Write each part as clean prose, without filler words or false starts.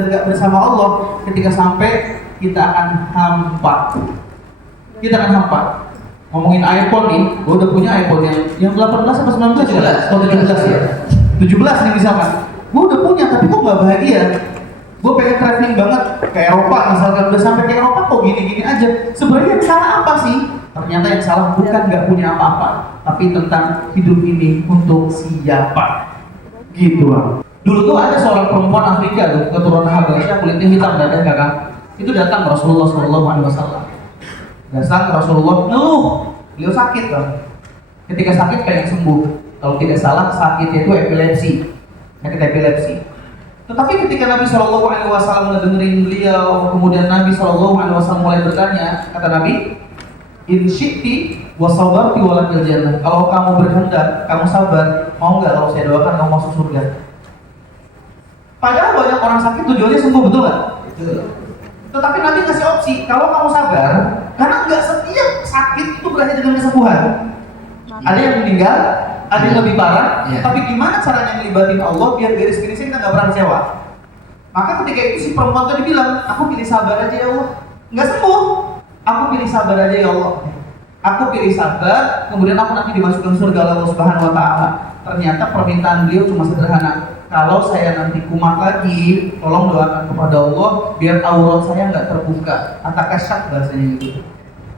dan nggak bersama Allah, ketika sampai kita akan hampa. Kita akan hampa. Ngomongin iPhone nih, gue udah punya iPhone yang 18 atau 19 ya? Oh 17 ya? 17 nih misalkan. Gue udah punya, tapi kok nggak bahagia. Gue pengen traveling banget ke Eropa, misalkan udah sampai ke Eropa kok gini-gini aja. Sebenarnya yang salah apa sih? Ternyata yang salah bukan nggak punya apa-apa, tapi tentang hidup ini untuk siapa. Gitu Bang. Dulu tuh ada seorang perempuan Afrika tuh, keturunan Habasyah, kulitnya hitam dan kakak. Itu datang ke Rasulullah SAW. Datang ke Rasulullah, ngeluh, beliau sakit Bang. Ketika sakit pengen sembuh. Kalau tidak salah sakitnya itu epilepsi, sakit epilepsi. Tetapi ketika Nabi SAW mendengarin beliau, kemudian Nabi SAW mulai bertanya, kata Nabi, in syi'ti wa sabarti walakil jannah. Kalau kamu berkehendak, kamu sabar, mau nggak kalau saya doakan kamu masuk surga? Padahal banyak orang sakit tujuannya sembuh, betul nggak? Betul. Tetapi Nabi kasih opsi, kalau kamu sabar, karena nggak setiap sakit itu berakhir dengan kesembuhan. Ada yang meninggal, ada yang lebih parah, tapi gimana caranya ngelibatin Allah biar garis-garisnya kita nggak pernah kecewa? Maka ketika itu si perempuan tadi bilang, aku pilih sabar aja ya Allah, nggak sembuh. Aku pilih sabar aja ya Allah. Aku pilih sabar, kemudian aku nanti dimasukkan surga Allah Subhanahu Wa Taala. Ternyata permintaan beliau cuma sederhana. Kalau saya nanti kumat lagi, tolong doakan kepada Allah biar aurat saya nggak terbuka. Atakasyak bahasanya gitu.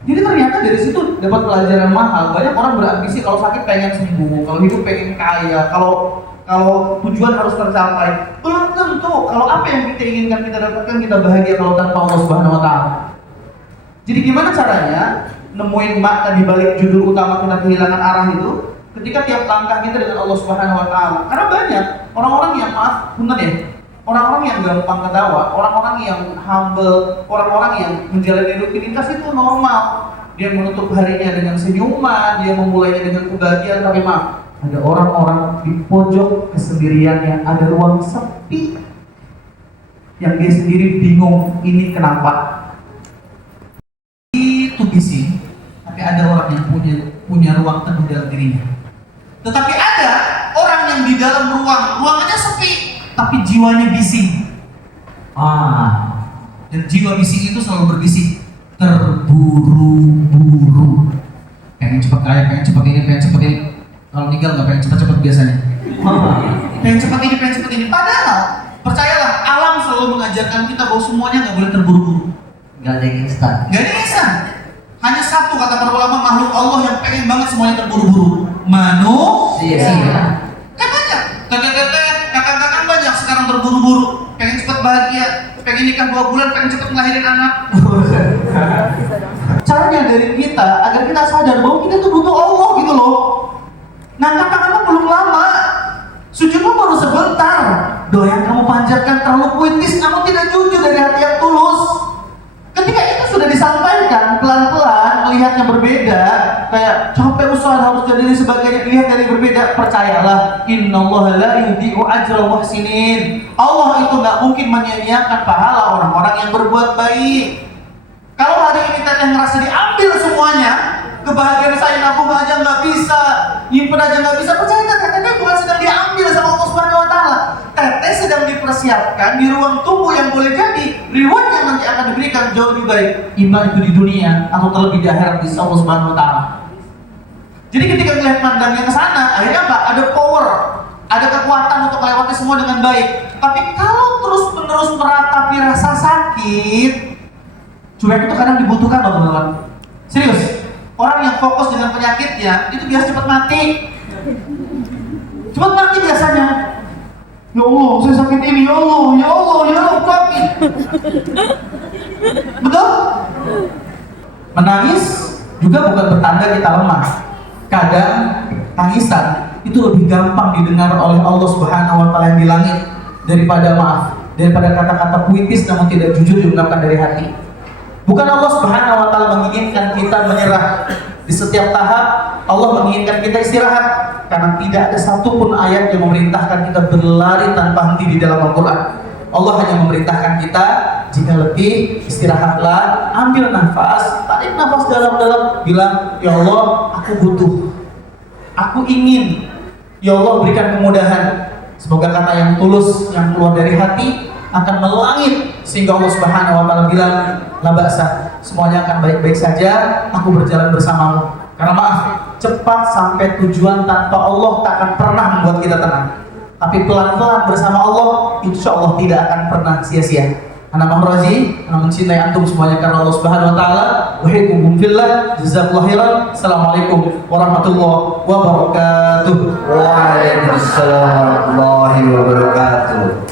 Jadi ternyata dari situ dapat pelajaran mahal. Banyak orang berambisi kalau sakit pengen sembuh, kalau hidup pengen kaya, kalau tujuan harus tercapai. Belum tentu. Kalau apa yang kita inginkan kita dapatkan, kita bahagia kalau tanpa Allah Subhanahu Wa Taala. Jadi gimana caranya nemuin makna di balik judul utama kita kehilangan arah itu? Ketika tiap langkah kita dengan Allah Subhanahu Wa Taala. Karena banyak orang-orang yang punten ya, orang-orang yang gampang ketawa, orang-orang yang humble, orang-orang yang menjalani rutinitas itu normal. Dia menutup harinya dengan senyuman, dia memulainya dengan kebahagiaan. Tapi maaf, ada orang-orang di pojok kesendiriannya, ada ruang sepi yang dia sendiri bingung ini kenapa. Itu bisi, tapi ada orang yang punya ruang teduh dalam dirinya. Tetapi ada orang yang di dalam ruangannya sepi, tapi jiwanya bising. Dan jiwa bising itu selalu berbisik, terburu-buru. Pengen cepat kaya, pengen cepat ini. Kalau meninggal nggak pengen cepat-cepat biasanya. Pengen cepat ini. Padahal percayalah, alam selalu mengajarkan kita bahwa semuanya nggak boleh terburu-buru. Nggak ada yang instan. Hanya satu kata para ulama, makhluk Allah yang pengen banget semuanya terburu-buru. Manusia. Kan banyak. Kakak-kakak banyak sekarang terburu-buru. Pengen cepat bahagia, pengen nikah 2 bulan, pengen cepat ngelahirin anak. Caranya dari kita agar kita sadar bahwa kita tuh butuh Allah gitu loh. Ngangkat tanganmu belum lama, sujudmu baru sebentar. Doa yang kamu panjatkan terlalu puitis, namun tidak jujur dari hati yang tulus. Ketika itu sudah disampaikan, pelan-pelan melihatnya berbeda, kayak capek usaha harus jadi ini sebagainya, lihat dari berbeda, percayalah, innallaha la yudhi'u ajral muhsinin. Allah itu nggak mungkin menyia-nyiakan pahala orang-orang yang berbuat baik. Kalau hari ini teteh ngerasa diambil semuanya, kebahagiaan saya nabung aja nggak bisa, nyimpen aja nggak bisa, percaya teteh bukan sedang diambil sama Allah Subhanahu Wa Taala. Teteh sedang dipersiapkan di ruang tunggu yang boleh jadi reward yang nanti akan diberikan jauh lebih baik, iman itu di dunia atau terlebih di akhirat di Allah Subhanahu Wa Taala. Jadi ketika melihat pandangnya ke sana, akhirnya apa? Ada power, ada kekuatan untuk melewati semua dengan baik. Tapi kalau terus-menerus meratapi rasa sakit, cuek itu kadang dibutuhkan loh teman-teman. Serius, orang yang fokus dengan penyakitnya itu biasa cepat mati. Cepat mati biasanya. Ya Allah, saya sakit ini, ya Allah, sakit. Betul? Menangis juga bukan bertanda kita lemah. Kadang tangisan itu lebih gampang didengar oleh Allah Subhanahu Wa Taala yang di langit daripada kata-kata puitis namun tidak jujur diungkapkan dari hati. Bukan Allah Subhanahu Wa Taala menginginkan kita menyerah. Di setiap tahap Allah menginginkan kita istirahat, karena tidak ada satupun ayat yang memerintahkan kita berlari tanpa henti di dalam Al-Quran. Allah hanya memerintahkan kita, jika letih istirahatlah, ambil nafas, tarik nafas dalam-dalam, bilang, ya Allah, aku butuh, aku ingin, ya Allah berikan kemudahan. Semoga kata yang tulus yang keluar dari hati akan melangit, sehingga Allah Subhanahu wa taala bilang la ba'sa, semuanya akan baik-baik saja, aku berjalan bersamamu. Karena maaf, cepat sampai tujuan tanpa Allah tak akan pernah membuat kita tenang. Tapi pelan-pelan bersama Allah, insya Allah tidak akan pernah sia-sia. Ana mahrazi, ana mencintai antum semuanya karena Allah Subhanahu wa taala. Wahaikum fillah, jazakallahu khairan. Assalamualaikum warahmatullahi wabarakatuh. Waalaikumsalam warahmatullahi wabarakatuh.